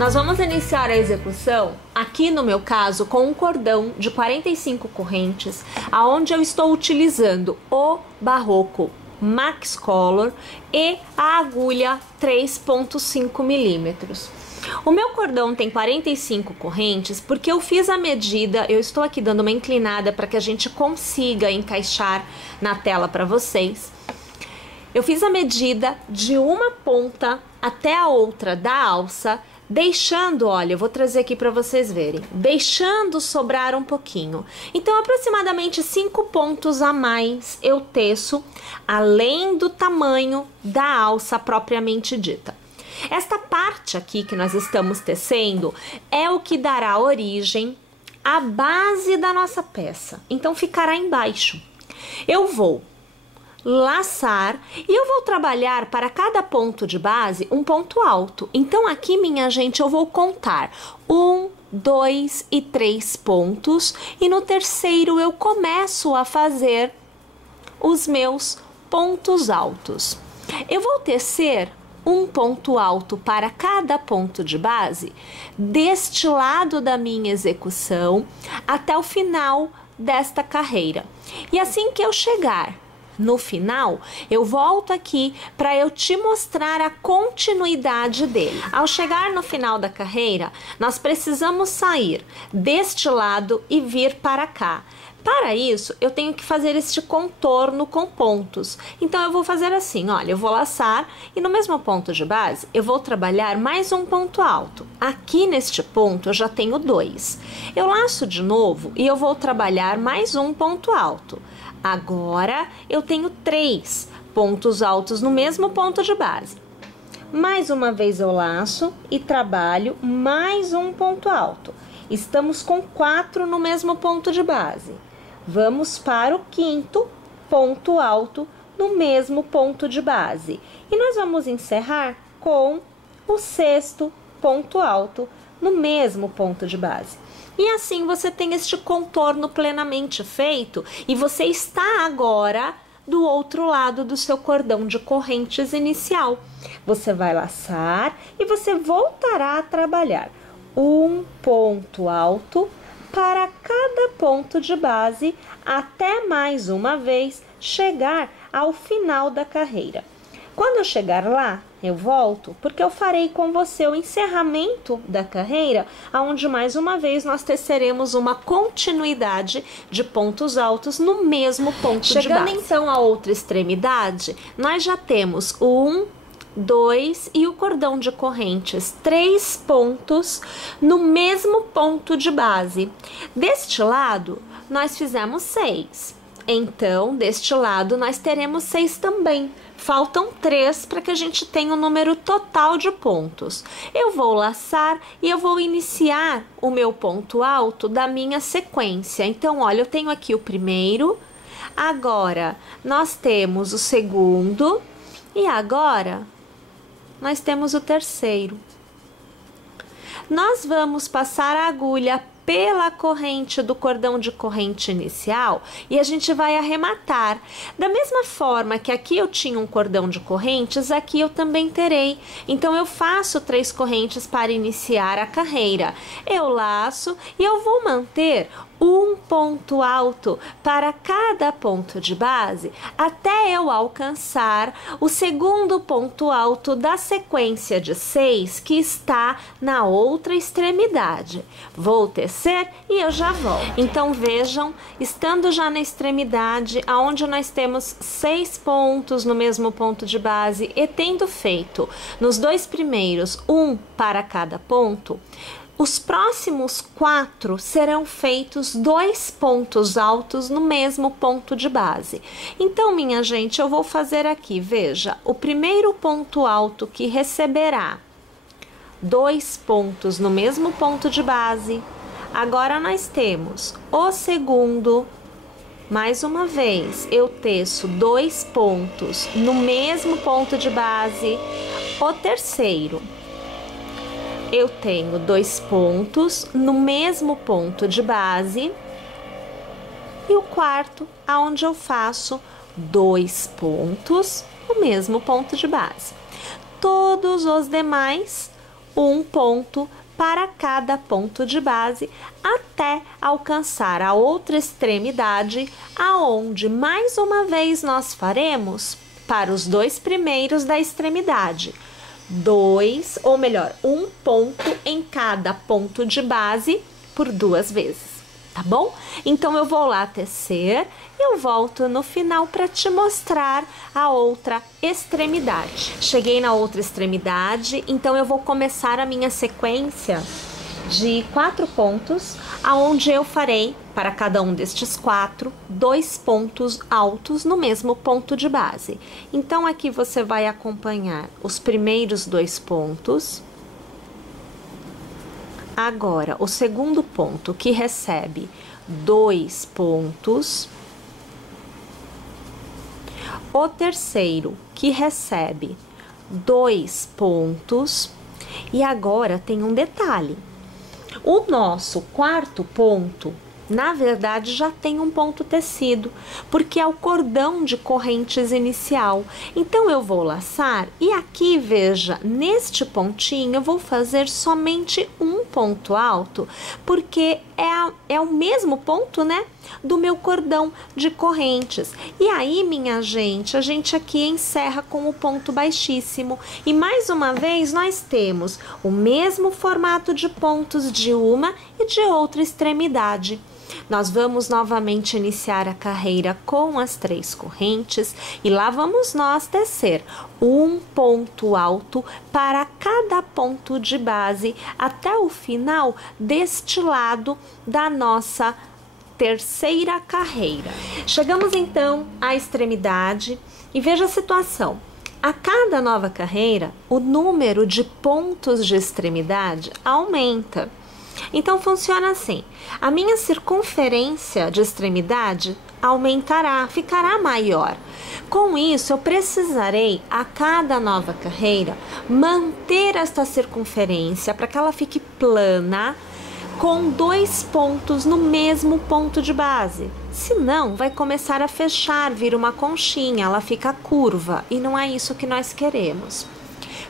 Nós vamos iniciar a execução, aqui no meu caso, com um cordão de 45 correntes, aonde eu estou utilizando o barroco Max Color e a agulha 3,5 milímetros. O meu cordão tem 45 correntes porque eu fiz a medida, eu estou aqui dando uma inclinada para que a gente consiga encaixar na tela para vocês. Eu fiz a medida de uma ponta até a outra da alça, deixando, olha, eu vou trazer aqui para vocês verem, deixando sobrar um pouquinho. Então, aproximadamente 5 pontos a mais eu teço, além do tamanho da alça propriamente dita. Esta parte aqui que nós estamos tecendo é o que dará origem à base da nossa peça. Então, ficará embaixo. Eu vou laçar e eu vou trabalhar para cada ponto de base um ponto alto. Então aqui, minha gente, eu vou contar 1, 2 e 3 pontos e no terceiro eu começo a fazer os meus pontos altos. Eu vou tecer um ponto alto para cada ponto de base deste lado da minha execução até o final desta carreira. E assim que eu chegar no final, eu volto aqui para eu te mostrar a continuidade dele. Ao chegar no final da carreira, nós precisamos sair deste lado e vir para cá. Para isso, eu tenho que fazer este contorno com pontos. Então, eu vou fazer assim, olha, eu vou laçar e no mesmo ponto de base, eu vou trabalhar mais um ponto alto. Aqui neste ponto, eu já tenho 2. Eu laço de novo e eu vou trabalhar mais um ponto alto. Agora, eu tenho 3 pontos altos no mesmo ponto de base. Mais uma vez eu laço e trabalho mais um ponto alto. Estamos com 4 no mesmo ponto de base. Vamos para o 5º ponto alto no mesmo ponto de base. E nós vamos encerrar com o 6º ponto alto no mesmo ponto de base. E assim você tem este contorno plenamente feito e você está agora do outro lado do seu cordão de correntes inicial. Você vai laçar e você voltará a trabalhar um ponto alto para cada ponto de base até mais uma vez chegar ao final da carreira. Quando eu chegar lá, eu volto, porque eu farei com você o encerramento da carreira, onde mais uma vez nós teceremos uma continuidade de pontos altos no mesmo ponto de base. Chegando então à outra extremidade, nós já temos o 1, 2 e o cordão de correntes, 3 pontos no mesmo ponto de base. Deste lado, nós fizemos 6. Então, deste lado, nós teremos 6 também. Faltam 3 para que a gente tenha o número total de pontos. Eu vou laçar e eu vou iniciar o meu ponto alto da minha sequência. Então, olha, eu tenho aqui o primeiro, agora nós temos o segundo e agora nós temos o terceiro. Nós vamos passar a agulha pela corrente do cordão de corrente inicial e a gente vai arrematar. Da mesma forma que aqui eu tinha um cordão de correntes, aqui eu também terei. Então, eu faço 3 correntes para iniciar a carreira. Eu laço e eu vou manter um ponto alto para cada ponto de base até eu alcançar o segundo ponto alto da sequência de 6 que está na outra extremidade. Vou tecer e eu já volto. Então vejam, estando já na extremidade, aonde nós temos 6 pontos no mesmo ponto de base e tendo feito nos 2 primeiros um para cada ponto, os próximos 4 serão feitos 2 pontos altos no mesmo ponto de base. Então, minha gente, eu vou fazer aqui, veja, o primeiro ponto alto que receberá 2 pontos no mesmo ponto de base. Agora, nós temos o segundo. Mais uma vez, eu teço 2 pontos no mesmo ponto de base. O terceiro, eu tenho 2 pontos no mesmo ponto de base. E o quarto, aonde eu faço 2 pontos no mesmo ponto de base. Todos os demais, um ponto para cada ponto de base, até alcançar a outra extremidade, aonde mais uma vez nós faremos para os 2 primeiros da extremidade, um ponto em cada ponto de base por 2 vezes, tá bom? Então eu vou lá tecer e eu volto no final para te mostrar a outra extremidade. Cheguei na outra extremidade, então eu vou começar a minha sequência de 4 pontos, aonde eu farei para cada um destes 4, 2 pontos altos no mesmo ponto de base. Então aqui você vai acompanhar os primeiros 2 pontos. Agora, o segundo ponto, que recebe 2 pontos. O terceiro, que recebe 2 pontos. E agora tem um detalhe. O nosso quarto ponto, na verdade, já tem um ponto tecido, porque é o cordão de correntes inicial. Então, eu vou laçar e aqui, veja, neste pontinho, eu vou fazer somente um ponto alto, porque é o mesmo ponto, né, do meu cordão de correntes. E aí, minha gente, a gente aqui encerra com o ponto baixíssimo. E mais uma vez, nós temos o mesmo formato de pontos de uma e de outra extremidade. Nós vamos novamente iniciar a carreira com as 3 correntes e lá vamos nós tecer um ponto alto para cada ponto de base até o final deste lado da nossa terceira carreira. Chegamos então à extremidade e veja a situação. A cada nova carreira, o número de pontos de extremidade aumenta. Então, funciona assim, a minha circunferência de extremidade aumentará, ficará maior. Com isso, eu precisarei, a cada nova carreira, manter esta circunferência para que ela fique plana, com 2 pontos no mesmo ponto de base. Senão, vai começar a fechar, vira uma conchinha, ela fica curva, e não é isso que nós queremos.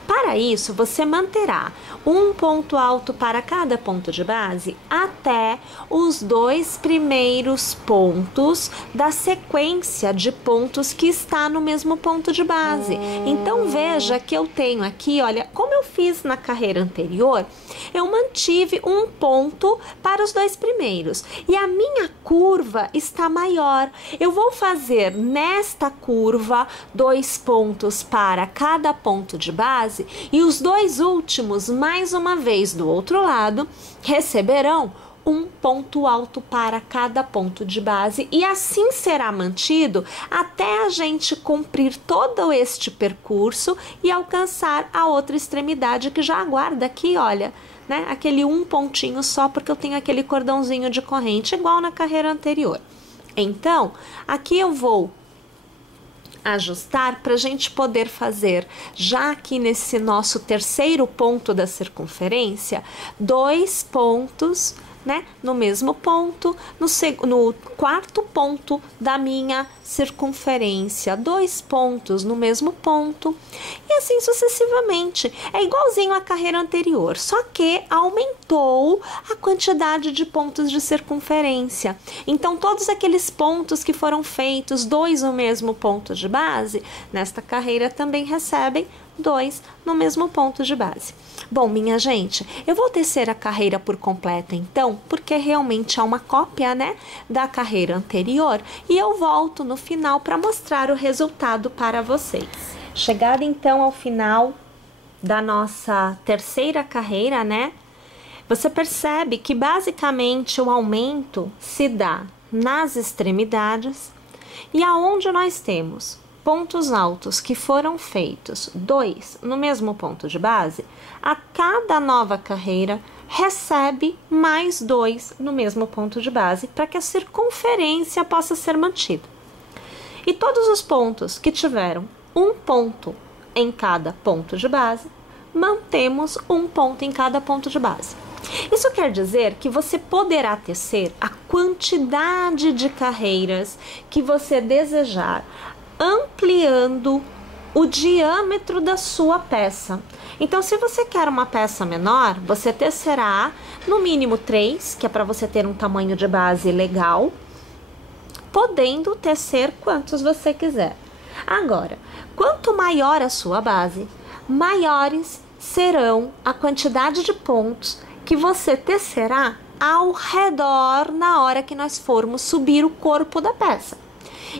Para isso, você manterá um ponto alto para cada ponto de base até os 2 primeiros pontos da sequência de pontos que está no mesmo ponto de base. Então, veja que eu tenho aqui, olha, como eu fiz na carreira anterior, eu mantive um ponto para os 2 primeiros. E a minha curva está maior. Eu vou fazer nesta curva 2 pontos para cada ponto de base e os 2 últimos, mais uma vez do outro lado, receberão um ponto alto para cada ponto de base e assim será mantido até a gente cumprir todo este percurso e alcançar a outra extremidade que já aguarda aqui, olha, né? Aquele um pontinho só porque eu tenho aquele cordãozinho de corrente igual na carreira anterior. Então, aqui eu vou ajustar para a gente poder fazer, já aqui nesse nosso terceiro ponto da circunferência, 2 pontos, né, no mesmo ponto, no quarto ponto da minha circunferência, 2 pontos no mesmo ponto, e assim sucessivamente. É igualzinho à carreira anterior, só que aumentou a quantidade de pontos de circunferência. Então, todos aqueles pontos que foram feitos, 2 no mesmo ponto de base, nesta carreira também recebem 2 no mesmo ponto de base. Bom, minha gente, eu vou tecer a carreira por completo então, porque realmente é uma cópia, né, da carreira anterior, e eu volto no final para mostrar o resultado para vocês. Chegada então ao final da nossa terceira carreira, né, você percebe que basicamente o aumento se dá nas extremidades e aonde nós temos pontos altos que foram feitos 2 no mesmo ponto de base, a cada nova carreira recebe mais 2 no mesmo ponto de base para que a circunferência possa ser mantida. E todos os pontos que tiveram um ponto em cada ponto de base, mantemos um ponto em cada ponto de base. Isso quer dizer que você poderá tecer a quantidade de carreiras que você desejar, ampliando o diâmetro da sua peça. Então, se você quer uma peça menor, você tecerá no mínimo 3, que é para você ter um tamanho de base legal, podendo tecer quantos você quiser. Agora, quanto maior a sua base, maiores serão a quantidade de pontos que você tecerá ao redor na hora que nós formos subir o corpo da peça.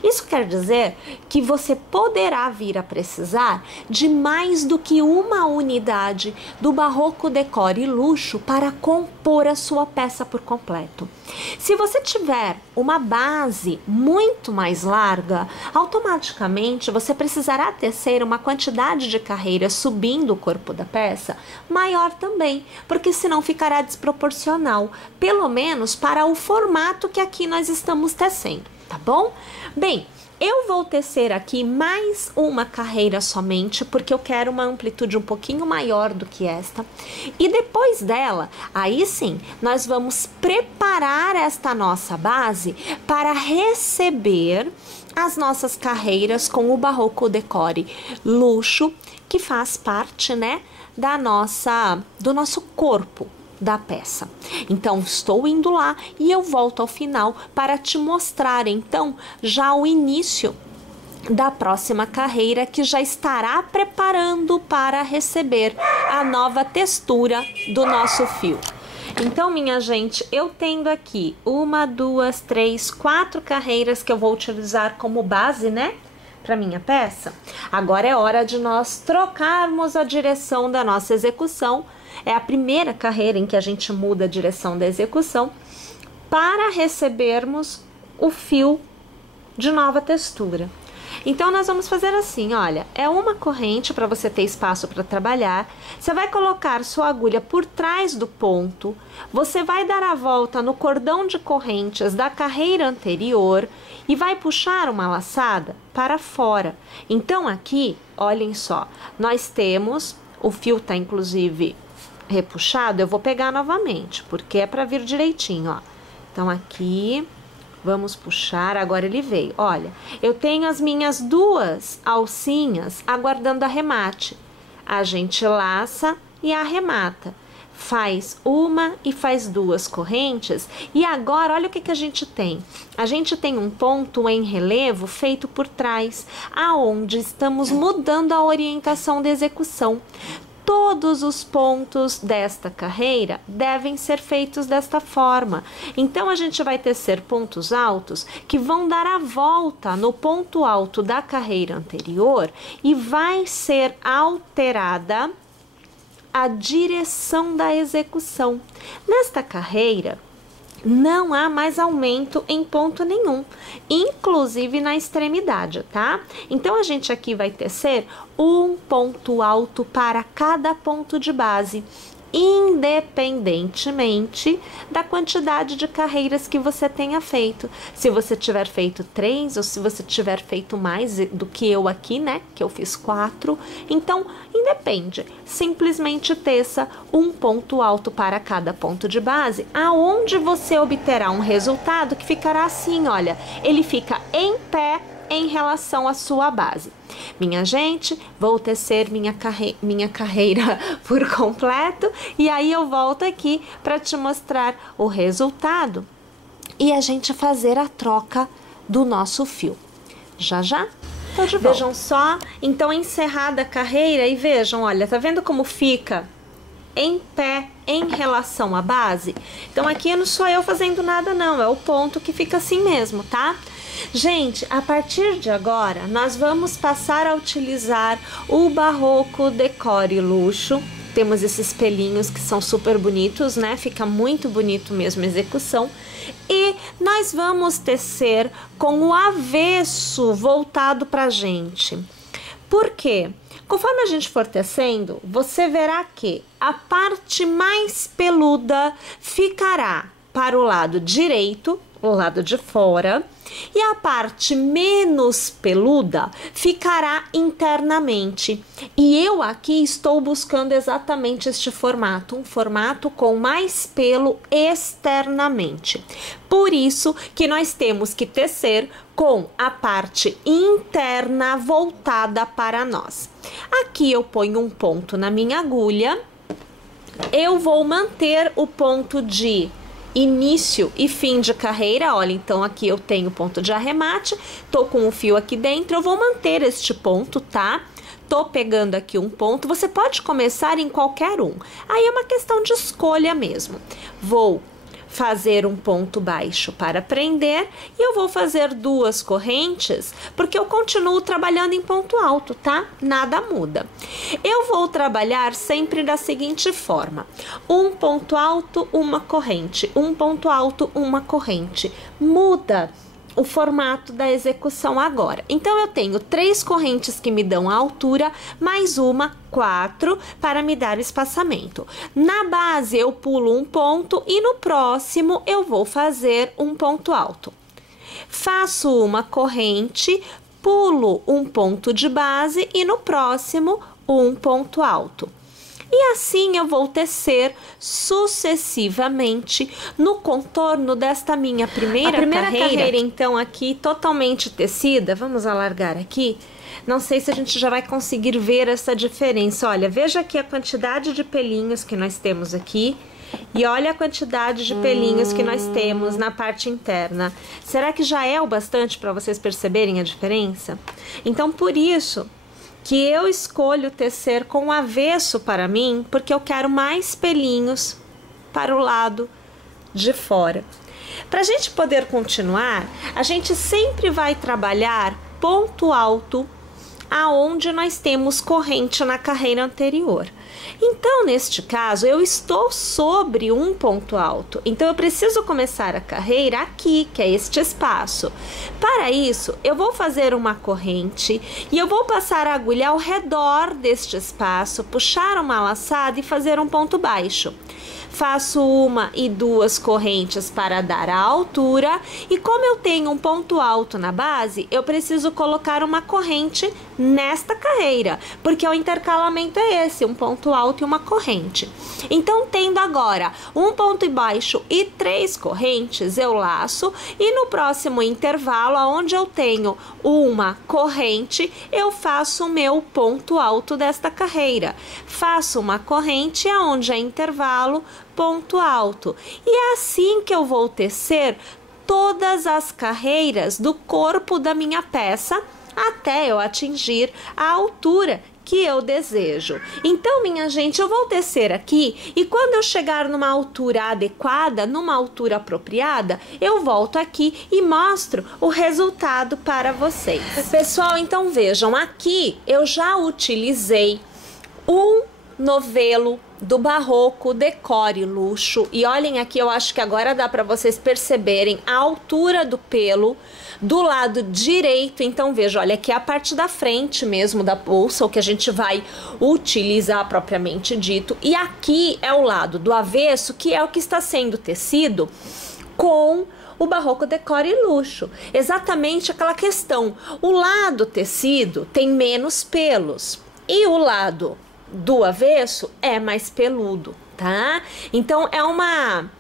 Isso quer dizer que você poderá vir a precisar de mais do que uma unidade do Barroco Decore Luxo para compor a sua peça por completo. Se você tiver uma base muito mais larga, automaticamente você precisará tecer uma quantidade de carreiras subindo o corpo da peça maior também, porque senão ficará desproporcional, pelo menos para o formato que aqui nós estamos tecendo. Tá bom? Bem, eu vou tecer aqui mais uma carreira somente, porque eu quero uma amplitude um pouquinho maior do que esta. E depois dela, aí sim, nós vamos preparar esta nossa base para receber as nossas carreiras com o Barroco Decore Luxo, que faz parte, né, do nosso corpo da peça. Então, estou indo lá e eu volto ao final para te mostrar, então, já o início da próxima carreira, que já estará preparando para receber a nova textura do nosso fio. Então, minha gente, eu tendo aqui 1, 2, 3, 4 carreiras que eu vou utilizar como base, né, para minha peça. Agora é hora de nós trocarmos a direção da nossa execução. É a primeira carreira em que a gente muda a direção da execução para recebermos o fio de nova textura. Então, nós vamos fazer assim, olha, é uma corrente para você ter espaço para trabalhar. Você vai colocar sua agulha por trás do ponto, você vai dar a volta no cordão de correntes da carreira anterior e vai puxar uma laçada para fora. Então, aqui, olhem só, nós temos, o fio tá inclusive repuxado, eu vou pegar novamente, porque é para vir direitinho, ó. Então, aqui, vamos puxar, agora ele veio. Olha, eu tenho as minhas 2 alcinhas aguardando arremate. A gente laça e arremata. Faz uma e faz 2 correntes. E agora, olha o que a gente tem. A gente tem um ponto em relevo feito por trás, aonde estamos mudando a orientação da execução. Todos os pontos desta carreira devem ser feitos desta forma. Então, a gente vai tecer pontos altos que vão dar a volta no ponto alto da carreira anterior e vai ser alterada a direção da execução. Nesta carreira, não há mais aumento em ponto nenhum, inclusive na extremidade, tá? Então, a gente aqui vai tecer um ponto alto para cada ponto de base, independentemente da quantidade de carreiras que você tenha feito. Se você tiver feito 3 ou se você tiver feito mais do que eu aqui, né, que eu fiz 4, então independe, simplesmente teça um ponto alto para cada ponto de base, aonde você obterá um resultado que ficará assim, olha, ele fica em pé em relação à sua base. Minha gente, vou tecer minha carreira por completo e aí eu volto aqui para te mostrar o resultado e a gente fazer a troca do nosso fio. Já já tô de volta. Vejam só, então encerrada a carreira e vejam, olha, tá vendo como fica em pé em relação à base? Então aqui não sou eu fazendo nada não, é o ponto que fica assim mesmo, tá? Gente, a partir de agora, nós vamos passar a utilizar o Barroco Decore Luxo. Temos esses pelinhos que são super bonitos, né? Fica muito bonito mesmo a execução. E nós vamos tecer com o avesso voltado pra gente. Por quê? Conforme a gente for tecendo, você verá que a parte mais peluda ficará para o lado direito, o lado de fora, e a parte menos peluda ficará internamente. E eu aqui estou buscando exatamente este formato, um formato com mais pelo externamente. Por isso que nós temos que tecer com a parte interna voltada para nós. Aqui eu ponho um ponto na minha agulha, eu vou manter o ponto de início e fim de carreira. Olha, então aqui eu tenho ponto de arremate, tô com o fio aqui dentro, eu vou manter este ponto, tá? Tô pegando aqui um ponto, você pode começar em qualquer um, aí é uma questão de escolha mesmo. Vou fazer um ponto baixo para prender e eu vou fazer 2 correntes, porque eu continuo trabalhando em ponto alto, tá? Nada muda. Eu vou trabalhar sempre da seguinte forma: um ponto alto, uma corrente, um ponto alto, uma corrente. Muda o formato da execução agora. Então eu tenho 3 correntes que me dão a altura, mais uma, 4 para me dar o espaçamento. Na base eu pulo um ponto e no próximo eu vou fazer um ponto alto. Faço uma corrente, pulo um ponto de base e no próximo um ponto alto. E assim eu vou tecer sucessivamente no contorno desta minha primeira carreira. Então aqui totalmente tecida, vamos alargar aqui. Não sei se a gente já vai conseguir ver essa diferença. Olha, veja aqui a quantidade de pelinhos que nós temos aqui. E olha a quantidade de pelinhos que nós temos na parte interna. Será que já é o bastante para vocês perceberem a diferença? Então por isso que eu escolho tecer com o avesso para mim, porque eu quero mais pelinhos para o lado de fora. Para a gente poder continuar, a gente sempre vai trabalhar ponto alto aonde nós temos corrente na carreira anterior. Então, neste caso, eu estou sobre um ponto alto. Então, eu preciso começar a carreira aqui, que é este espaço. Para isso, eu vou fazer uma corrente e eu vou passar a agulha ao redor deste espaço, puxar uma laçada e fazer um ponto baixo. Faço 1 e 2 correntes para dar a altura e como eu tenho um ponto alto na base, eu preciso colocar uma corrente nesta carreira, porque o intercalamento é esse, um ponto alto e uma corrente. Então, tendo agora um ponto baixo e 3 correntes, eu laço e no próximo intervalo, onde eu tenho uma corrente, eu faço o meu ponto alto desta carreira. Faço uma corrente aonde é intervalo, ponto alto. E é assim que eu vou tecer todas as carreiras do corpo da minha peça até eu atingir a altura que eu desejo. Então, minha gente, eu vou tecer aqui e quando eu chegar numa altura adequada, numa altura apropriada, eu volto aqui e mostro o resultado para vocês. Pessoal, então vejam, aqui eu já utilizei um novelo do Barroco Decore Luxo e olhem aqui, eu acho que agora dá para vocês perceberem a altura do pelo do lado direito. Então veja, olha aqui a parte da frente mesmo da bolsa, o que a gente vai utilizar propriamente dito, e aqui é o lado do avesso, que é o que está sendo tecido com o Barroco Decore Luxo. Exatamente aquela questão, o lado tecido tem menos pelos e o lado do avesso é mais peludo, tá? Então é uma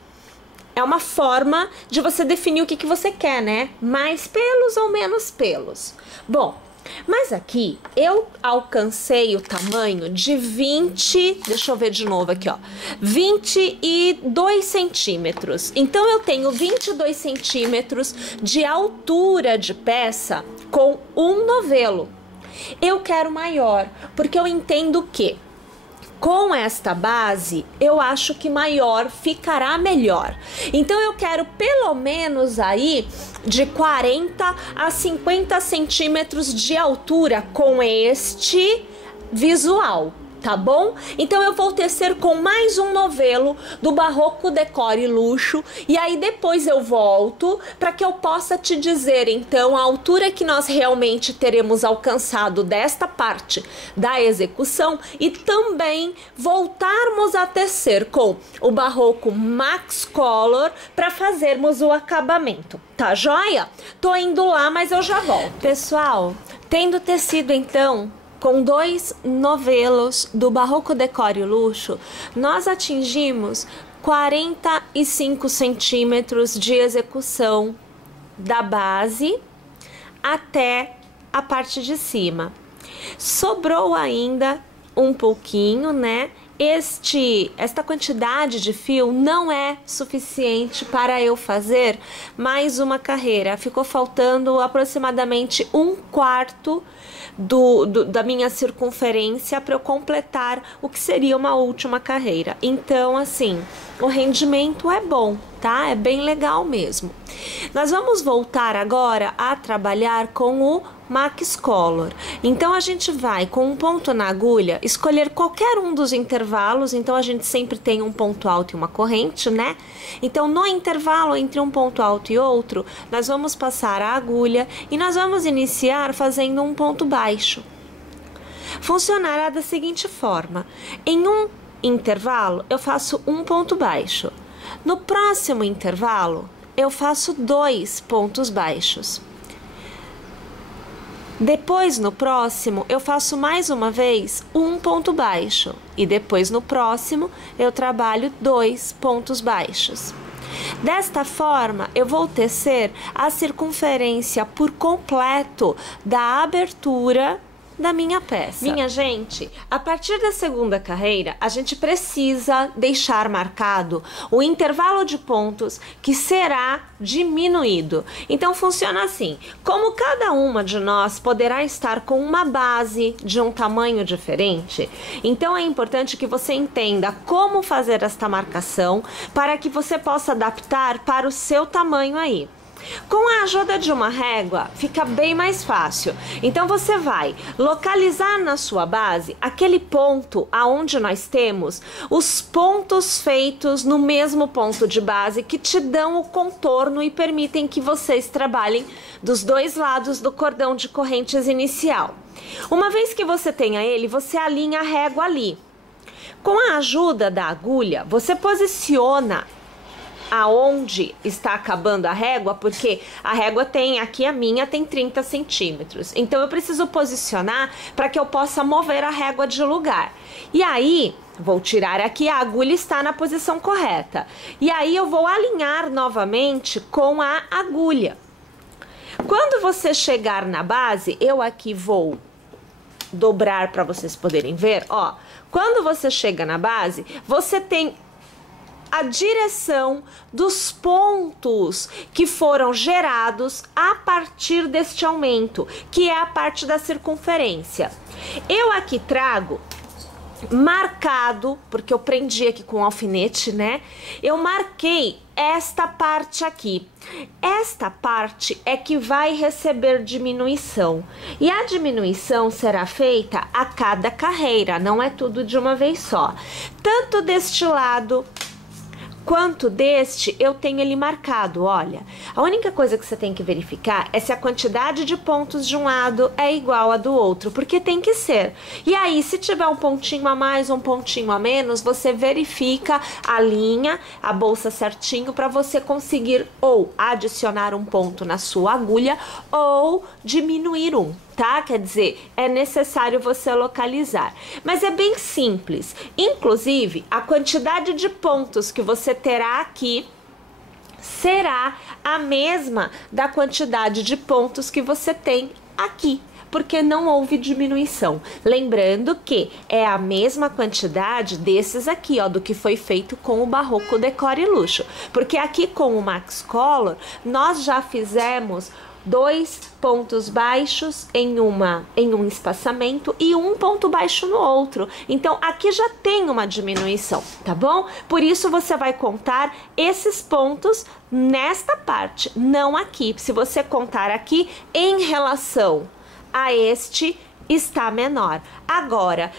forma de você definir o que você quer, né? Mais pelos ou menos pelos. Bom, mas aqui eu alcancei o tamanho de 20, deixa eu ver de novo aqui, ó, 22 centímetros. Então eu tenho 22 centímetros de altura de peça com um novelo. Eu quero maior, porque eu entendo que com esta base, eu acho que maior ficará melhor. Então, eu quero pelo menos aí de 40 a 50 centímetros de altura com este visual, tá bom? Então eu vou tecer com mais um novelo do Barroco Decore Luxo e aí depois eu volto para que eu possa te dizer então a altura que nós realmente teremos alcançado desta parte da execução e também voltarmos a tecer com o Barroco Max Color para fazermos o acabamento, tá joia? Tô indo lá, mas eu já volto. Pessoal, tendo tecido então com 2 novelos do Barroco Decore Luxo, nós atingimos 45 centímetros de execução da base até a parte de cima. Sobrou ainda um pouquinho, né? Esta quantidade de fio não é suficiente para eu fazer mais uma carreira. Ficou faltando aproximadamente 1/4 da minha circunferência para eu completar o que seria uma última carreira. Então, assim, o rendimento é bom, tá? É bem legal mesmo. Nós vamos voltar agora a trabalhar com o Max Color. Então, a gente vai com um ponto na agulha, escolher qualquer um dos intervalos. Então, a gente sempre tem um ponto alto e uma corrente, né? Então, no intervalo entre um ponto alto e outro, nós vamos passar a agulha e nós vamos iniciar fazendo um ponto baixo. Funcionará da seguinte forma: em um intervalo, eu faço um ponto baixo. No próximo intervalo, eu faço 2 pontos baixos. Depois, no próximo, eu faço mais uma vez um ponto baixo. E depois, no próximo, eu trabalho 2 pontos baixos. Desta forma, eu vou tecer a circunferência por completo da abertura da minha peça. Minha gente, a partir da segunda carreira, a gente precisa deixar marcado o intervalo de pontos que será diminuído. Então funciona assim: como cada uma de nós poderá estar com uma base de um tamanho diferente, então é importante que você entenda como fazer esta marcação para que você possa adaptar para o seu tamanho aí. Com a ajuda de uma régua fica bem mais fácil. Então você vai localizar na sua base aquele ponto aonde nós temos os pontos feitos no mesmo ponto de base que te dão o contorno e permitem que vocês trabalhem dos 2 lados do cordão de correntes inicial. Uma vez que você tenha ele, você alinha a régua ali. Com a ajuda da agulha, você posiciona aonde está acabando a régua, porque a régua tem, aqui a minha tem 30 centímetros. Então eu preciso posicionar para que eu possa mover a régua de lugar. E aí, vou tirar aqui, a agulha está na posição correta. E aí eu vou alinhar novamente com a agulha. Quando você chegar na base, eu aqui vou dobrar para vocês poderem ver, ó. Quando você chega na base, você tem a direção dos pontos que foram gerados a partir deste aumento, que é a parte da circunferência. Eu aqui trago marcado, porque eu prendi aqui com um alfinete, né? Eu marquei esta parte aqui. Esta parte é que vai receber diminuição. E a diminuição será feita a cada carreira, não é tudo de uma vez só. Tanto deste lado quanto deste, eu tenho ele marcado, olha. A única coisa que você tem que verificar é se a quantidade de pontos de um lado é igual a do outro, porque tem que ser. E aí, se tiver um pontinho a mais, um pontinho a menos, você verifica a linha, a bolsa certinho, para você conseguir ou adicionar um ponto na sua agulha ou diminuir um. Tá? Quer dizer, é necessário você localizar. Mas é bem simples. Inclusive, a quantidade de pontos que você terá aqui será a mesma da quantidade de pontos que você tem aqui, porque não houve diminuição. Lembrando que é a mesma quantidade desses aqui, ó, do que foi feito com o Barroco Decore Luxo. Porque aqui com o Max Color, nós já fizemos 2 pontos baixos em um espaçamento e um ponto baixo no outro. Então, aqui já tem uma diminuição, tá bom? Por isso, você vai contar esses pontos nesta parte, não aqui. Se você contar aqui, em relação a este, está menor. Agora,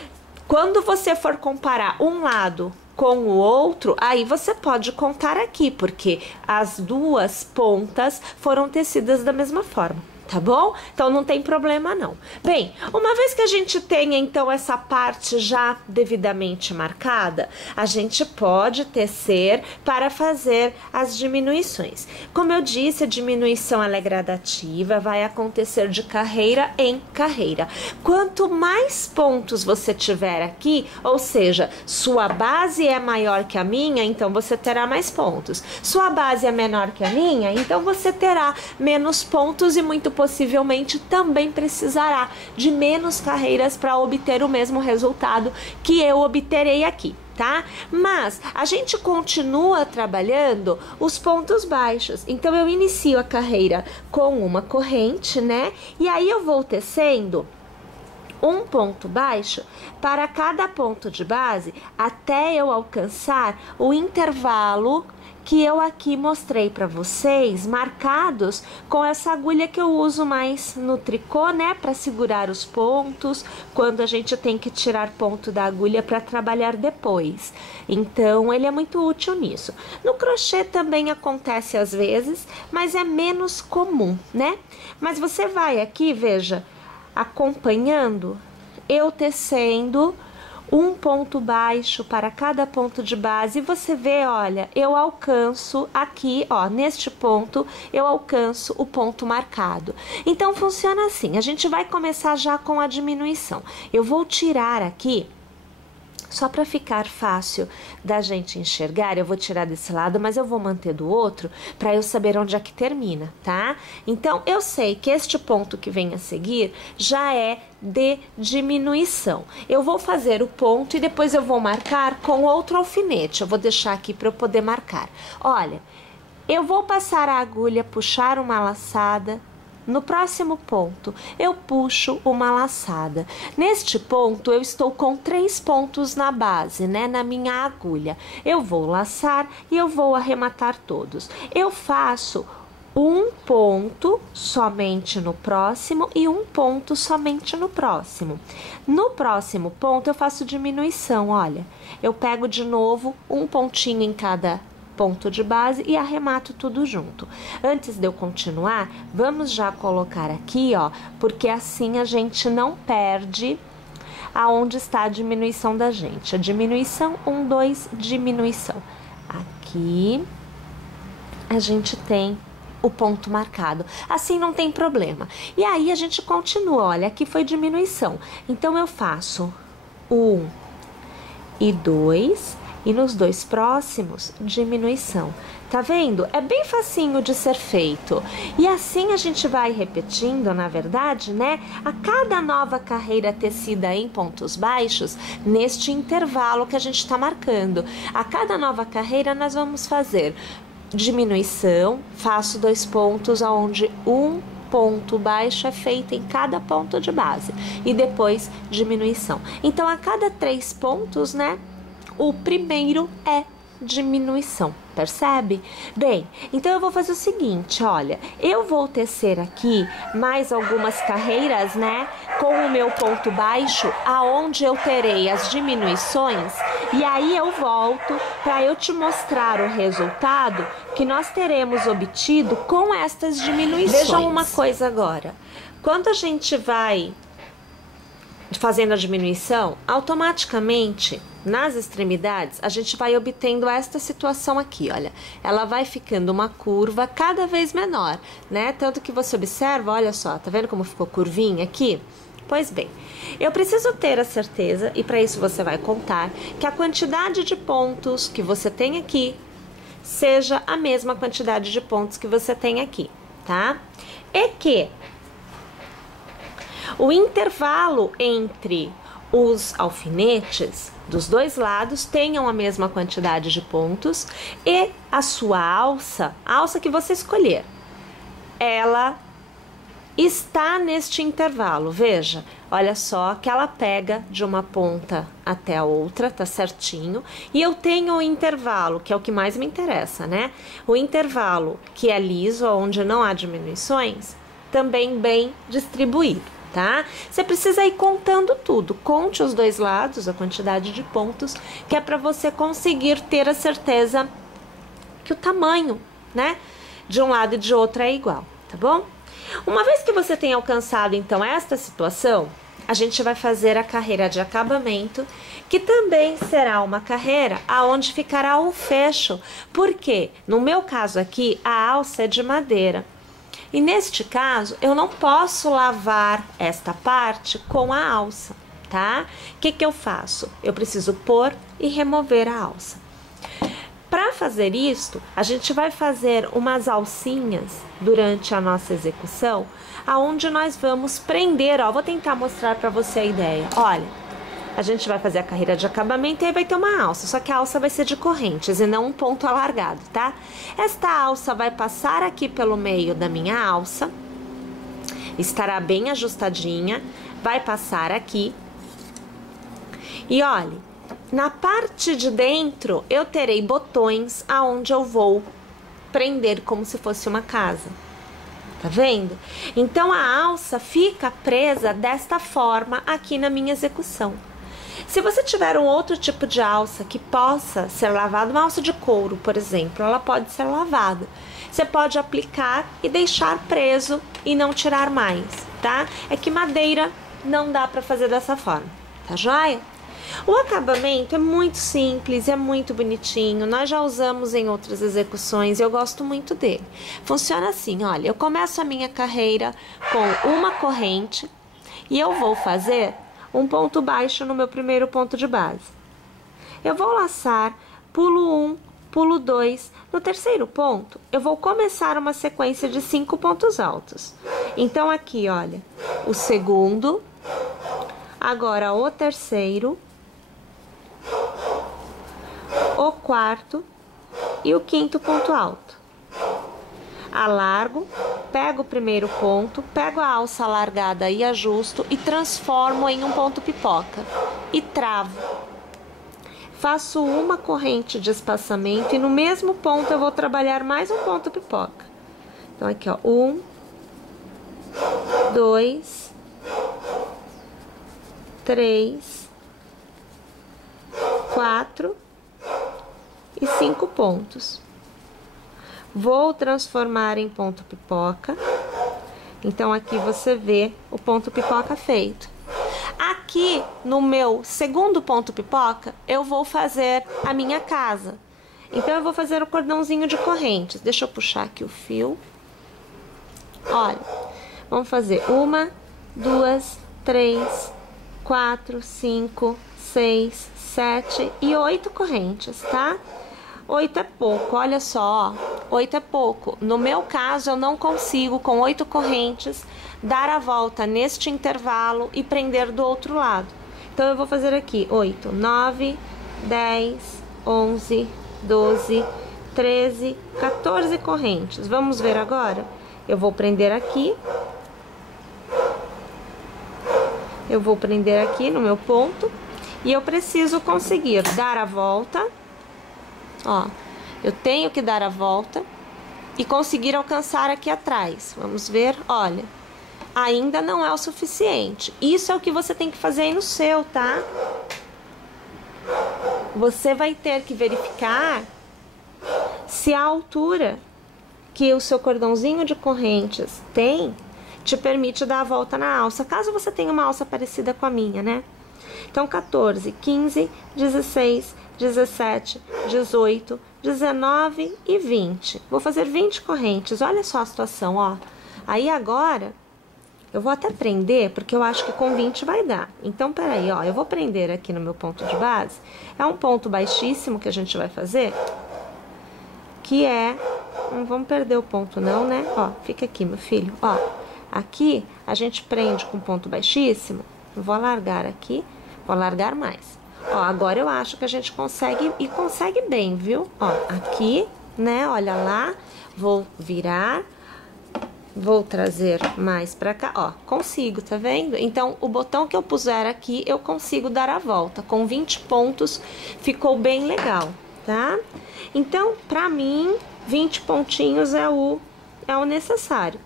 Quando você for comparar um lado com o outro, aí você pode contar aqui, porque as duas pontas foram tecidas da mesma forma. Tá bom? Então não tem problema não. Bem, uma vez que a gente tenha então essa parte já devidamente marcada, a gente pode tecer para fazer as diminuições. Como eu disse, a diminuição ela é gradativa, vai acontecer de carreira em carreira. Quanto mais pontos você tiver aqui, ou seja, sua base é maior que a minha, então você terá mais pontos. Sua base é menor que a minha, então você terá menos pontos e muito possivelmente também precisará de menos carreiras para obter o mesmo resultado que eu obterei aqui, tá? Mas a gente continua trabalhando os pontos baixos. Então eu inicio a carreira com uma corrente, né? E aí eu vou tecendo um ponto baixo para cada ponto de base até eu alcançar o intervalo que eu aqui mostrei para vocês, marcados com essa agulha que eu uso mais no tricô, né, para segurar os pontos, quando a gente tem que tirar ponto da agulha para trabalhar depois. Então, ele é muito útil nisso. No crochê também acontece às vezes, mas é menos comum, né? Mas você vai aqui, veja, acompanhando, eu tecendo um ponto baixo para cada ponto de base, e você vê, olha, eu alcanço aqui, ó, neste ponto, eu alcanço o ponto marcado. Então, funciona assim, a gente vai começar já com a diminuição. Eu vou tirar aqui, só para ficar fácil da gente enxergar, eu vou tirar desse lado, mas eu vou manter do outro para eu saber onde é que termina, tá? Então, eu sei que este ponto que vem a seguir já é de diminuição. Eu vou fazer o ponto e depois eu vou marcar com outro alfinete. Eu vou deixar aqui para eu poder marcar. Olha, eu vou passar a agulha, puxar uma laçada. No próximo ponto, eu puxo uma laçada. Neste ponto, eu estou com 3 pontos na base, né? Na minha agulha. Eu vou laçar e eu vou arrematar todos. Eu faço um ponto somente no próximo e um ponto somente no próximo. No próximo ponto, eu faço diminuição, olha. Eu pego de novo um pontinho em cada ponto de base e arremato tudo junto. Antes de eu continuar, vamos já colocar aqui, ó, porque assim a gente não perde aonde está a diminuição da gente. A diminuição, 1, 2, diminuição. Aqui a gente tem o ponto marcado. Assim não tem problema. E aí a gente continua, olha, aqui foi diminuição. Então eu faço 1 e 2 e nos 2 próximos, diminuição. Tá vendo? É bem facinho de ser feito. E assim a gente vai repetindo, na verdade, né? A cada nova carreira tecida em pontos baixos, neste intervalo que a gente está marcando. A cada nova carreira nós vamos fazer diminuição, faço 2 pontos onde um ponto baixo é feito em cada ponto de base. E depois diminuição. Então, a cada 3 pontos, né? O primeiro é diminuição, percebe? Bem, então eu vou fazer o seguinte, olha, eu vou tecer aqui mais algumas carreiras, né, com o meu ponto baixo, aonde eu terei as diminuições, e aí eu volto para eu te mostrar o resultado que nós teremos obtido com estas diminuições. Vejam uma coisa agora, quando a gente vai fazendo a diminuição, automaticamente nas extremidades a gente vai obtendo esta situação aqui, olha, ela vai ficando uma curva cada vez menor, né? Tanto que você observa, olha só, tá vendo como ficou curvinha aqui? Pois bem, eu preciso ter a certeza, e para isso você vai contar, que a quantidade de pontos que você tem aqui seja a mesma quantidade de pontos que você tem aqui, tá? E que o intervalo entre os alfinetes dos 2 lados tenham a mesma quantidade de pontos e a sua alça, a alça que você escolher, ela está neste intervalo. Veja, olha só que ela pega de uma ponta até a outra, tá certinho, e eu tenho o intervalo, que é o que mais me interessa, né? O intervalo que é liso, onde não há diminuições, também bem distribuído. tá? Você precisa ir contando tudo. Conte os dois lados, a quantidade de pontos, que é para você conseguir ter a certeza que o tamanho, né, de um lado e de outro é igual, tá bom? Uma vez que você tem alcançado, então, esta situação, a gente vai fazer a carreira de acabamento, que também será uma carreira aonde ficará o fecho, porque no meu caso aqui a alça é de madeira. E neste caso eu não posso lavar esta parte com a alça, tá? O que eu faço? Eu preciso pôr e remover a alça. Para fazer isto, a gente vai fazer umas alcinhas durante a nossa execução, aonde nós vamos prender, ó, vou tentar mostrar para você a ideia. Olha, a gente vai fazer a carreira de acabamento e aí vai ter uma alça, só que a alça vai ser de correntes e não um ponto alargado, tá? Esta alça vai passar aqui pelo meio da minha alça, estará bem ajustadinha, vai passar aqui e olha, na parte de dentro eu terei botões aonde eu vou prender como se fosse uma casa. Tá vendo? Então a alça fica presa desta forma aqui na minha execução. Se você tiver um outro tipo de alça que possa ser lavada, uma alça de couro, por exemplo, ela pode ser lavada. Você pode aplicar e deixar preso e não tirar mais, tá? É que madeira não dá pra fazer dessa forma, tá joia? O acabamento é muito simples, é muito bonitinho, nós já usamos em outras execuções e eu gosto muito dele. Funciona assim, olha, eu começo a minha carreira com uma corrente e eu vou fazer um ponto baixo no meu primeiro ponto de base. Eu vou laçar, pulo 1, pulo 2, no terceiro ponto eu vou começar uma sequência de 5 pontos altos. Então aqui, olha, o segundo, agora o terceiro, o quarto e o quinto ponto alto. Alargo, pego o primeiro ponto, pego a alça alargada e ajusto e transformo em um ponto pipoca e travo. Faço uma corrente de espaçamento e no mesmo ponto eu vou trabalhar mais um ponto pipoca. Então aqui, ó, 1, 2, 3, 4 e 5 pontos. Vou transformar em ponto pipoca. Então aqui você vê o ponto pipoca feito. Aqui no meu segundo ponto pipoca, eu vou fazer a minha casa. Então eu vou fazer o cordãozinho de correntes. Deixa eu puxar aqui o fio. Olha, vamos fazer 1, 2, 3, 4, 5, 6, 7 e 8 correntes, tá? 8 é pouco, olha só, 8 é pouco. No meu caso, eu não consigo, com 8 correntes, dar a volta neste intervalo e prender do outro lado. Então, eu vou fazer aqui 8, 9, 10, 11, 12, 13, 14 correntes. Vamos ver agora? Eu vou prender aqui. Eu vou prender aqui no meu ponto. E eu preciso conseguir dar a volta. Ó, eu tenho que dar a volta e conseguir alcançar aqui atrás. Vamos ver, olha, ainda não é o suficiente. Isso é o que você tem que fazer aí no seu, tá? Você vai ter que verificar se a altura que o seu cordãozinho de correntes tem te permite dar a volta na alça, caso você tenha uma alça parecida com a minha, né? Então, 14, 15, 16, 17, 18, 19 e 20. Vou fazer 20 correntes. Olha só a situação, ó. Aí agora, eu vou até prender, porque eu acho que com 20 vai dar. Então, peraí, ó. Eu vou prender aqui no meu ponto de base. É um ponto baixíssimo que a gente vai fazer, que é... Não vamos perder o ponto não, né? Ó, fica aqui, meu filho. Ó, aqui a gente prende com ponto baixíssimo. Eu vou alargar aqui. Vou alargar mais. Ó, agora eu acho que a gente consegue, e consegue bem, viu? Ó, aqui, né, olha lá, vou virar, vou trazer mais pra cá, ó, consigo, tá vendo? Então, o botão que eu puser aqui, eu consigo dar a volta. Com 20 pontos, ficou bem legal, tá? Então, pra mim, 20 pontinhos é o necessário.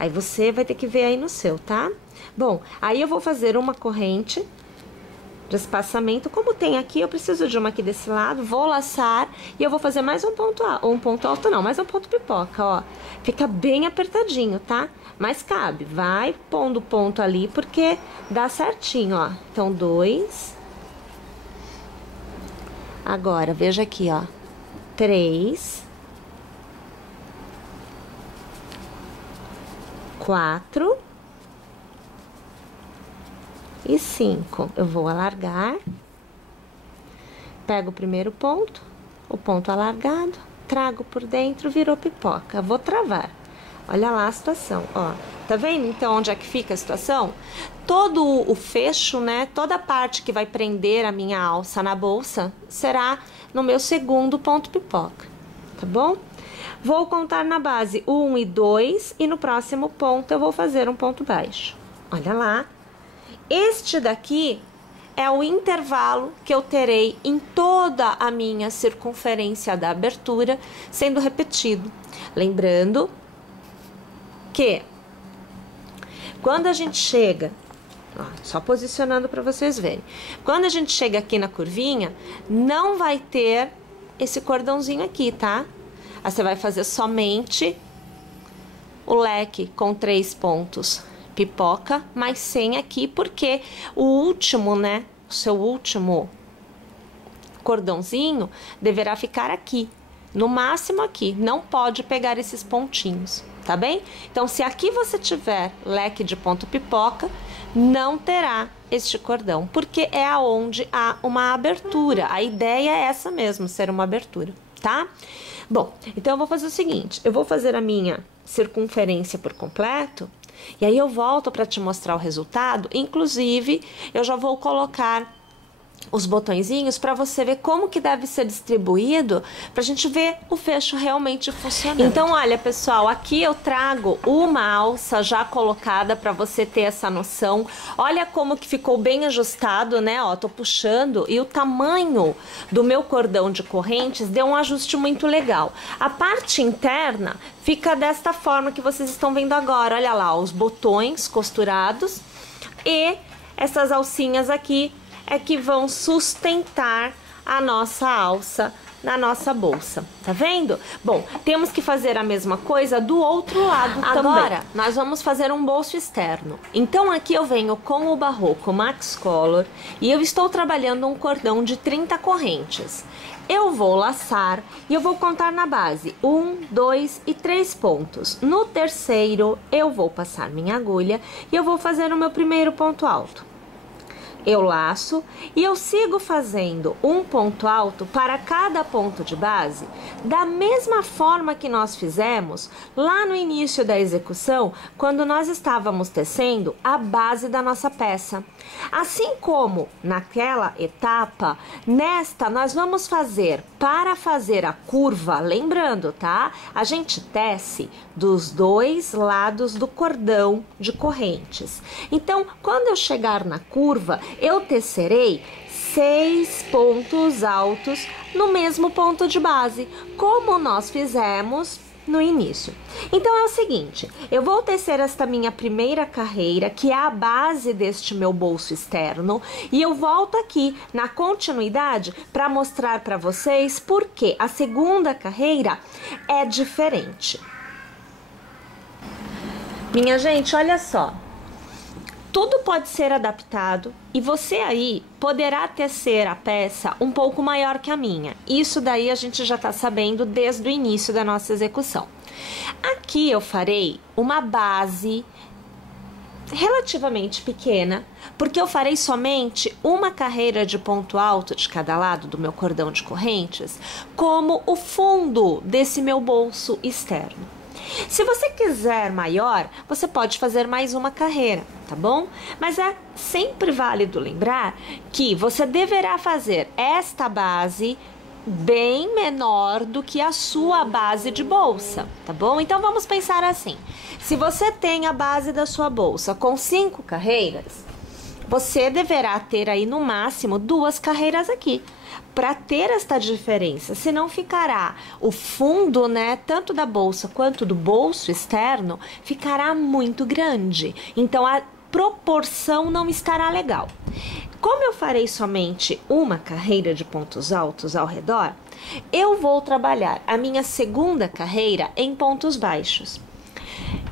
Aí você vai ter que ver aí no seu, tá? Bom, aí eu vou fazer uma corrente de espaçamento. Como tem aqui, eu preciso de uma aqui desse lado, vou laçar e eu vou fazer mais um ponto alto, não, mais um ponto pipoca, ó. Fica bem apertadinho, tá? Mas cabe, vai pondo ponto ali, porque dá certinho, ó. Então, 2. Agora, veja aqui, ó. 3. 4. E 5. Eu vou alargar, pego o primeiro ponto, o ponto alargado, trago por dentro, virou pipoca. Vou travar. Olha lá a situação, ó. Tá vendo então onde é que fica a situação? Todo o fecho, né, toda a parte que vai prender a minha alça na bolsa será no meu segundo ponto pipoca, tá bom? Vou contar na base 1 e 2 e no próximo ponto eu vou fazer um ponto baixo. Olha lá. Este daqui é o intervalo que eu terei em toda a minha circunferência da abertura sendo repetido. Lembrando que quando a gente chega, ó, só posicionando para vocês verem, quando a gente chega aqui na curvinha, não vai ter esse cordãozinho aqui, tá? Aí você vai fazer somente o leque com 3 pontos pipoca, mas sem aqui, porque o último, né, o seu último cordãozinho deverá ficar aqui, no máximo aqui, não pode pegar esses pontinhos, tá bem? Então, se aqui você tiver leque de ponto pipoca, não terá este cordão, porque é aonde há uma abertura, a ideia é essa mesmo, ser uma abertura, tá? Bom, então eu vou fazer o seguinte, eu vou fazer a minha circunferência por completo, e aí eu volto para te mostrar o resultado, inclusive eu já vou colocar os botõezinhos para você ver como que deve ser distribuído, pra gente ver o fecho realmente funcionando. Então, olha, pessoal, aqui eu trago uma alça já colocada para você ter essa noção. Olha como que ficou bem ajustado, né? Ó, tô puxando e o tamanho do meu cordão de correntes deu um ajuste muito legal. A parte interna fica desta forma que vocês estão vendo agora. Olha lá, os botões costurados e essas alcinhas aqui é que vão sustentar a nossa alça na nossa bolsa, tá vendo? Bom, temos que fazer a mesma coisa do outro lado também. Agora, nós vamos fazer um bolso externo. Então, aqui eu venho com o Barroco Max Color e eu estou trabalhando um cordão de 30 correntes. Eu vou laçar e eu vou contar na base 1, 2 e 3 pontos. No terceiro, eu vou passar minha agulha e eu vou fazer o meu primeiro ponto alto. Eu laço e eu sigo fazendo um ponto alto para cada ponto de base, da mesma forma que nós fizemos lá no início da execução, quando nós estávamos tecendo a base da nossa peça. Assim como naquela etapa, nesta nós vamos fazer, para fazer a curva, lembrando, tá? A gente tece dos dois lados do cordão de correntes. Então, quando eu chegar na curva, eu tecerei 6 pontos altos no mesmo ponto de base, como nós fizemos no início. Então é o seguinte, eu vou tecer esta minha primeira carreira, que é a base deste meu bolso externo, e eu volto aqui na continuidade para mostrar para vocês porque a segunda carreira é diferente. Minha gente, olha só. Tudo pode ser adaptado e você aí poderá tecer a peça um pouco maior que a minha. Isso daí a gente já tá sabendo desde o início da nossa execução. Aqui eu farei uma base relativamente pequena, porque eu farei somente uma carreira de ponto alto de cada lado do meu cordão de correntes, como o fundo desse meu bolso externo. Se você quiser maior, você pode fazer mais uma carreira, tá bom? Mas é sempre válido lembrar que você deverá fazer esta base bem menor do que a sua base de bolsa, tá bom? Então vamos pensar assim, se você tem a base da sua bolsa com 5 carreiras, você deverá ter aí no máximo 2 carreiras aqui, para ter esta diferença, senão ficará o fundo, né, tanto da bolsa quanto do bolso externo, ficará muito grande. Então a proporção não estará legal. Como eu farei somente uma carreira de pontos altos ao redor, eu vou trabalhar a minha segunda carreira em pontos baixos.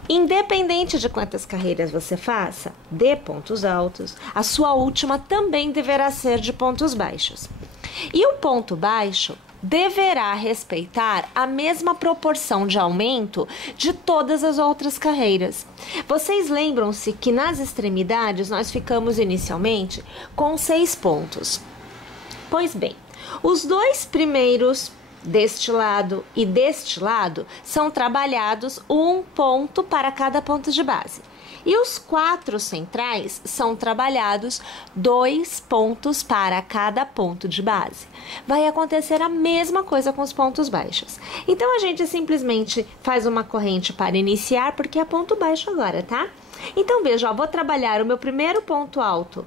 Independente de quantas carreiras você faça de pontos altos, a sua última também deverá ser de pontos baixos. E o ponto baixo deverá respeitar a mesma proporção de aumento de todas as outras carreiras. Vocês lembram-se que nas extremidades nós ficamos inicialmente com 6 pontos. Pois bem, os 2 primeiros deste lado e deste lado são trabalhados 1 ponto para cada ponto de base. E os 4 centrais são trabalhados 2 pontos para cada ponto de base. Vai acontecer a mesma coisa com os pontos baixos. Então, a gente simplesmente faz uma corrente para iniciar, porque é ponto baixo agora, tá? Então, veja, ó, vou trabalhar o meu primeiro ponto alto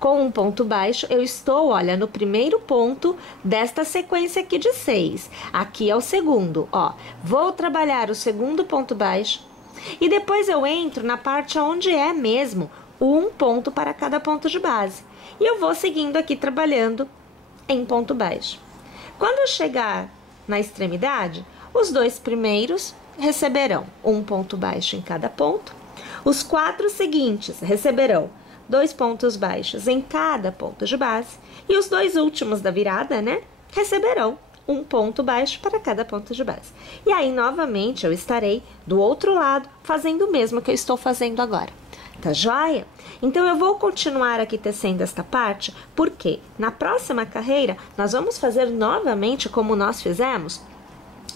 com um ponto baixo. Eu estou, olha, no primeiro ponto desta sequência aqui de 6. Aqui é o segundo, ó. Vou trabalhar o segundo ponto baixo e depois eu entro na parte onde é mesmo 1 ponto para cada ponto de base. E eu vou seguindo aqui trabalhando em ponto baixo. Quando eu chegar na extremidade, os 2 primeiros receberão 1 ponto baixo em cada ponto. Os 4 seguintes receberão 2 pontos baixos em cada ponto de base. E os 2 últimos da virada, né, receberão 1 ponto baixo para cada ponto de base. E aí, novamente, eu estarei do outro lado fazendo o mesmo que eu estou fazendo agora. Tá joia? Então, eu vou continuar aqui tecendo esta parte, porque na próxima carreira, nós vamos fazer novamente como nós fizemos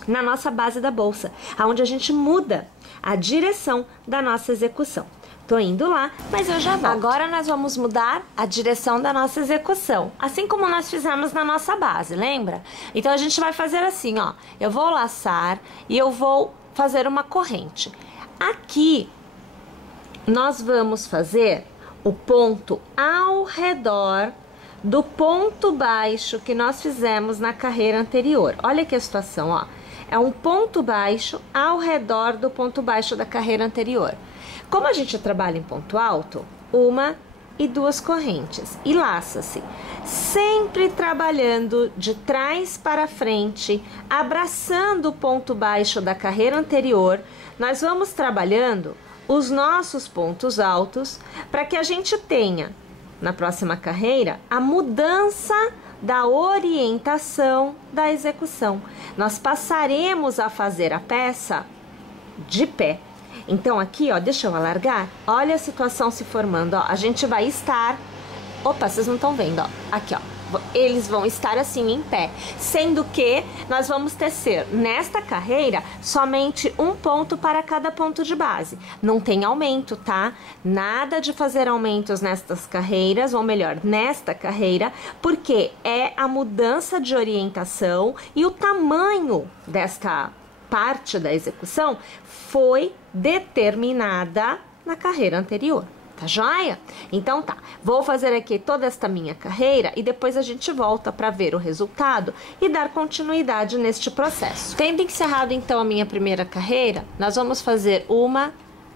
na nossa base da bolsa, onde a gente muda a direção da nossa execução. Tô indo lá, mas eu já volto. Agora nós vamos mudar a direção da nossa execução, assim como nós fizemos na nossa base, lembra? Então a gente vai fazer assim, ó. Eu vou laçar e eu vou fazer uma corrente. Aqui nós vamos fazer o ponto ao redor do ponto baixo que nós fizemos na carreira anterior. Olha aqui a situação, ó. É um ponto baixo ao redor do ponto baixo da carreira anterior. Como a gente trabalha em ponto alto, 1 e 2 correntes e laça-se, sempre trabalhando de trás para frente, abraçando o ponto baixo da carreira anterior. Nós vamos trabalhando os nossos pontos altos para que a gente tenha na próxima carreira a mudança da orientação da execução. Nós passaremos a fazer a peça de pé. Então aqui, ó, deixa eu alargar, olha a situação se formando, ó, a gente vai estar, opa, vocês não estão vendo, ó, aqui, ó, eles vão estar assim em pé, sendo que nós vamos tecer nesta carreira somente 1 ponto para cada ponto de base, não tem aumento, tá? Nada de fazer aumentos nestas carreiras, ou melhor, nesta carreira, porque é a mudança de orientação e o tamanho desta parte da execução foi determinada na carreira anterior, tá joia? Então tá, vou fazer aqui toda esta minha carreira e depois a gente volta para ver o resultado e dar continuidade neste processo. Tendo encerrado então a minha primeira carreira, nós vamos fazer 1,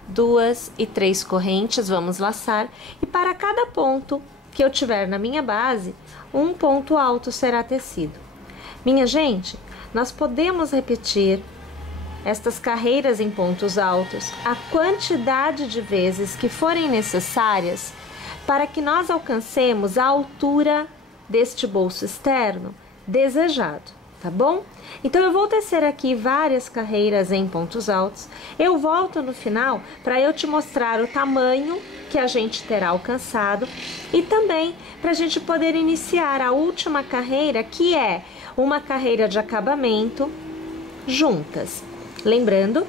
2 e 3 correntes, vamos laçar, e para cada ponto que eu tiver na minha base, 1 ponto alto será tecido. Minha gente, nós podemos repetir estas carreiras em pontos altos a quantidade de vezes que forem necessárias para que nós alcancemos a altura deste bolso externo desejado, tá bom? Então eu vou tecer aqui várias carreiras em pontos altos. Eu volto no final para eu te mostrar o tamanho que a gente terá alcançado e também para a gente poder iniciar a última carreira, que é uma carreira de acabamento juntas. Lembrando,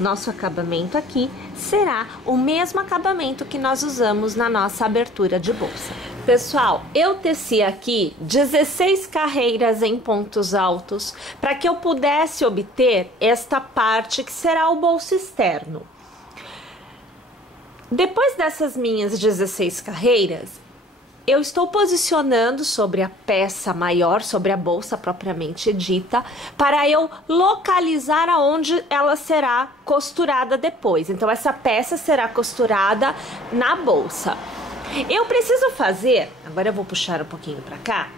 nosso acabamento aqui será o mesmo acabamento que nós usamos na nossa abertura de bolsa. Pessoal, eu teci aqui 16 carreiras em pontos altos para que eu pudesse obter esta parte que será o bolso externo. Depois dessas minhas 16 carreiras, eu estou posicionando sobre a peça maior, sobre a bolsa propriamente dita, para eu localizar aonde ela será costurada depois. Então, essa peça será costurada na bolsa. Eu preciso fazer, agora eu vou puxar um pouquinho para cá,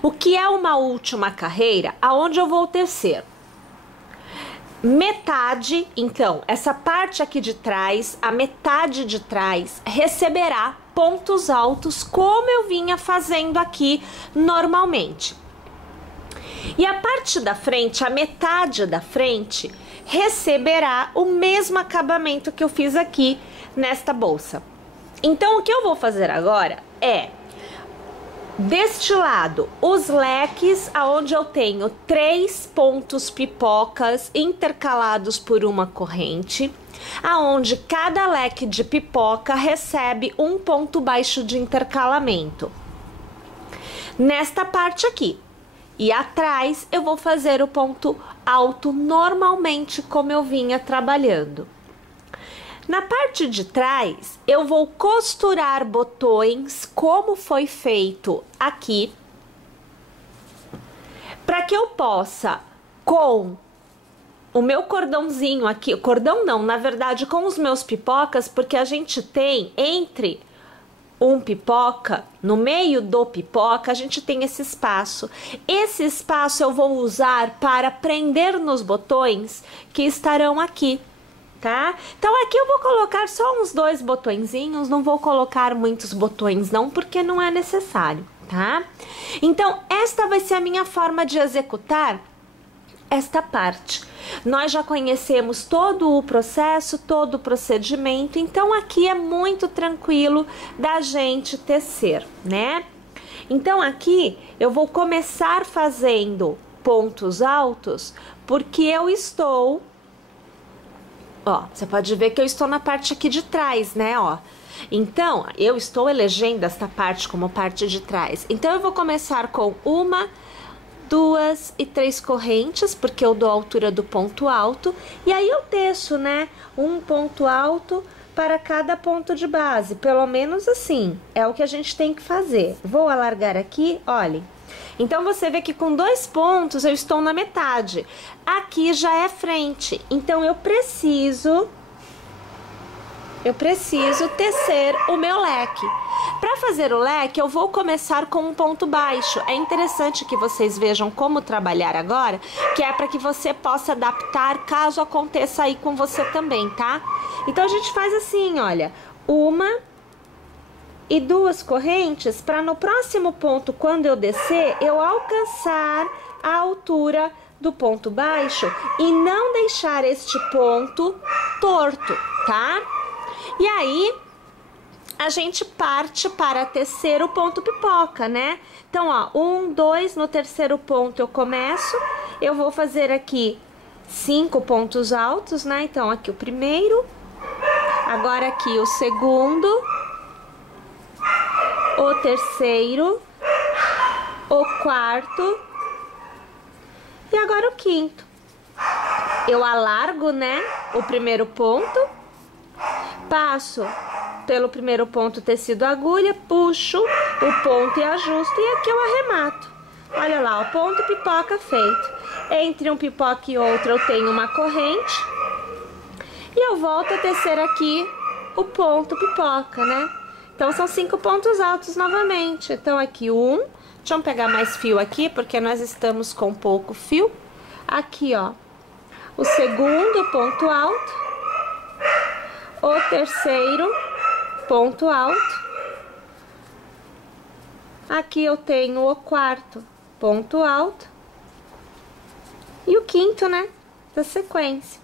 o que é uma última carreira, aonde eu vou tecer metade. Então, essa parte aqui de trás, a metade de trás, receberá pontos altos, como eu vinha fazendo aqui normalmente. E a parte da frente, a metade da frente, receberá o mesmo acabamento que eu fiz aqui nesta bolsa. Então, o que eu vou fazer agora é, deste lado, os leques, aonde eu tenho 3 pontos pipocas intercalados por uma corrente, aonde cada leque de pipoca recebe um ponto baixo de intercalamento. Nesta parte aqui. E atrás eu vou fazer o ponto alto normalmente como eu vinha trabalhando. Na parte de trás, eu vou costurar botões como foi feito aqui, para que eu possa, com o meu cordãozinho aqui, cordão não, na verdade com os meus pipocas, porque a gente tem entre um pipoca, no meio do pipoca, a gente tem esse espaço. Esse espaço eu vou usar para prender nos botões que estarão aqui. Tá? Então aqui eu vou colocar só uns 2 botõezinhos, não vou colocar muitos botões não, porque não é necessário, tá? Então esta vai ser a minha forma de executar esta parte. Nós já conhecemos todo o processo, todo o procedimento, então aqui é muito tranquilo da gente tecer, né? Então aqui eu vou começar fazendo pontos altos, porque eu estou... Ó, você pode ver que eu estou na parte aqui de trás, né, ó. Então, eu estou elegendo esta parte como parte de trás. Então, eu vou começar com 1, 2 e 3 correntes, porque eu dou a altura do ponto alto. E aí, eu teço, né, um ponto alto para cada ponto de base. Pelo menos assim, é o que a gente tem que fazer. Vou alargar aqui, olhem. Então, você vê que com 2 pontos eu estou na metade. Aqui já é frente. Então, eu preciso tecer o meu leque. Para fazer o leque, eu vou começar com um ponto baixo. É interessante que vocês vejam como trabalhar agora, que é para que você possa adaptar caso aconteça aí com você também, tá? Então, a gente faz assim, olha. 1 e 2 correntes, para no próximo ponto, quando eu descer, eu alcançar a altura do ponto baixo e não deixar este ponto torto, tá? E aí, a gente parte para tecer o ponto pipoca, né? Então, ó, 1, 2, no terceiro ponto eu começo, eu vou fazer aqui 5 pontos altos, né? Então, aqui o primeiro, agora aqui o segundo, o terceiro, o quarto e agora o quinto. Eu alargo, né, o primeiro ponto, passo pelo primeiro ponto tecido agulha, puxo o ponto e ajusto e aqui eu arremato. Olha lá, o ponto pipoca feito. Entre um pipoca e outro eu tenho uma corrente e eu volto a tecer aqui o ponto pipoca, né? Então, são 5 pontos altos novamente. Então, aqui 1. Deixa eu pegar mais fio aqui, porque nós estamos com pouco fio. Aqui, ó, o segundo ponto alto. O terceiro ponto alto. Aqui eu tenho o quarto ponto alto. E o quinto, né, da sequência.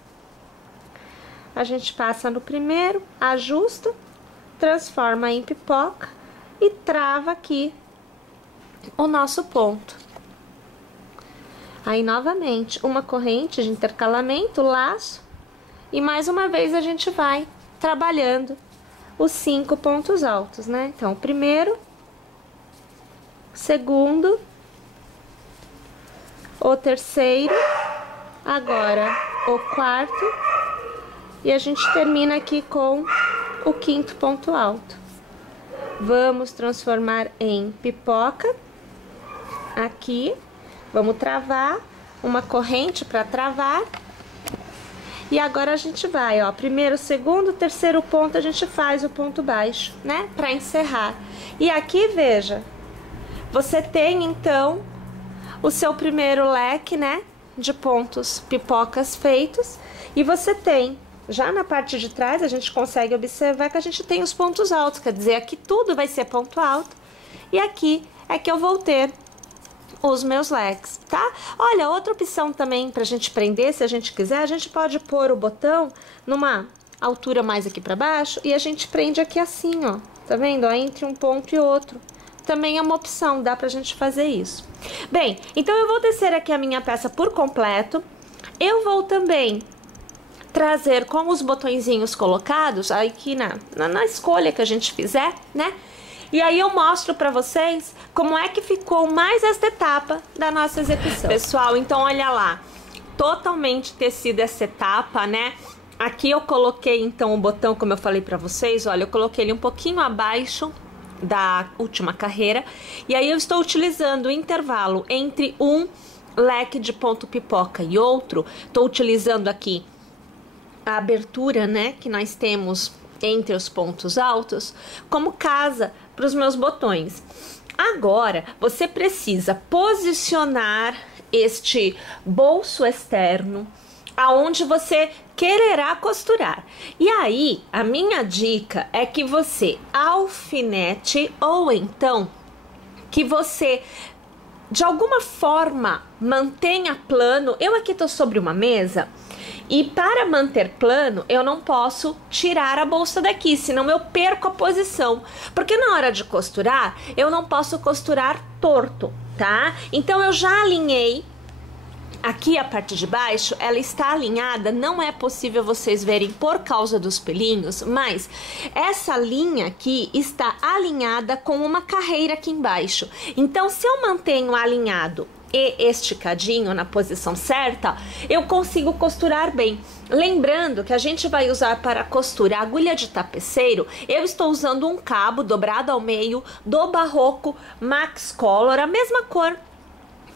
A gente passa no primeiro, ajusta, transforma em pipoca e trava aqui o nosso ponto. Aí, novamente, uma corrente de intercalamento, laço, e mais uma vez a gente vai trabalhando os 5 pontos altos, né? Então, o primeiro, segundo, o terceiro, agora o quarto, e a gente termina aqui com o quinto ponto alto. vamos transformar em pipoca. Aqui, vamos travar, uma corrente para travar. E agora a gente vai, ó, primeiro, segundo, terceiro ponto, a gente faz o ponto baixo, né? Para encerrar. E aqui, veja, você tem, então, o seu primeiro leque, né? De pontos pipocas feitos. E você tem, já na parte de trás, a gente consegue observar que a gente tem os pontos altos. Quer dizer, aqui tudo vai ser ponto alto. E aqui é que eu vou ter os meus leques, tá? Olha, outra opção também pra gente prender, se a gente quiser, a gente pode pôr o botão numa altura mais aqui pra baixo e a gente prende aqui assim, ó. Tá vendo? Ó, entre um ponto e outro. Também é uma opção, dá pra gente fazer isso. Bem, então eu vou tecer aqui a minha peça por completo. Eu vou também trazer com os botõezinhos colocados aqui na escolha que a gente fizer, né? E aí eu mostro pra vocês como é que ficou mais esta etapa da nossa execução. Pessoal, então olha lá, totalmente tecida essa etapa, né? Aqui eu coloquei então o botão, como eu falei pra vocês, olha, eu coloquei ele um pouquinho abaixo da última carreira. E aí eu estou utilizando o intervalo entre um leque de ponto pipoca e outro. Estou utilizando aqui a abertura, né, que nós temos entre os pontos altos, como casa para os meus botões. Agora, você precisa posicionar este bolso externo aonde você quererá costurar. E aí, a minha dica é que você alfinete ou então que você de alguma forma mantenha plano. Eu aqui tô sobre uma mesa e para manter plano eu não posso tirar a bolsa daqui, senão eu perco a posição, porque na hora de costurar eu não posso costurar torto, tá? Então eu já alinhei aqui a parte de baixo, ela está alinhada, não é possível vocês verem por causa dos pelinhos, mas essa linha aqui está alinhada com uma carreira aqui embaixo. Então, se eu mantenho alinhado e esticadinho na posição certa, eu consigo costurar bem. Lembrando que a gente vai usar para costura agulha de tapeceiro, eu estou usando um cabo dobrado ao meio do Barroco Max Color, a mesma cor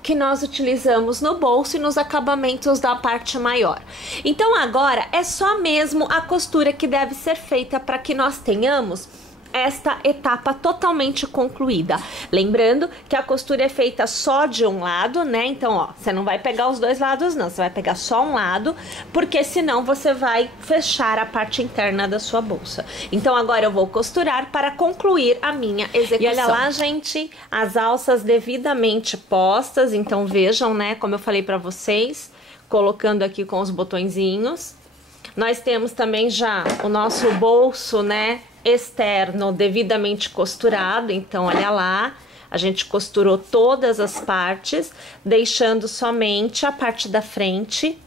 que nós utilizamos no bolso e nos acabamentos da parte maior. Então agora é só mesmo a costura que deve ser feita para que nós tenhamos esta etapa totalmente concluída. Lembrando que a costura é feita só de um lado, né? Então, ó, você não vai pegar os dois lados não, você vai pegar só um lado, porque senão você vai fechar a parte interna da sua bolsa. Então, agora eu vou costurar para concluir a minha execução. E olha lá, gente, as alças devidamente postas, então vejam, né, como eu falei para vocês, colocando aqui com os botõezinhos. Nós temos também já o nosso bolso, né, externo devidamente costurado, então olha lá, a gente costurou todas as partes, deixando somente a parte da frente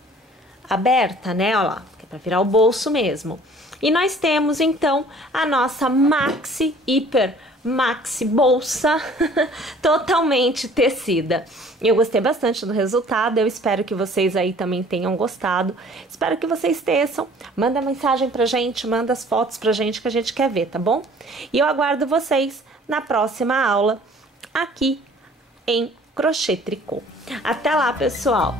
aberta, né, olha lá, que é para virar o bolso mesmo. E nós temos então a nossa maxi, hiper maxi bolsa totalmente tecida. Eu gostei bastante do resultado, eu espero que vocês aí também tenham gostado. Espero que vocês teçam. Manda mensagem pra gente, manda as fotos pra gente que a gente quer ver, tá bom? E eu aguardo vocês na próxima aula aqui em crochê tricô. Até lá, pessoal!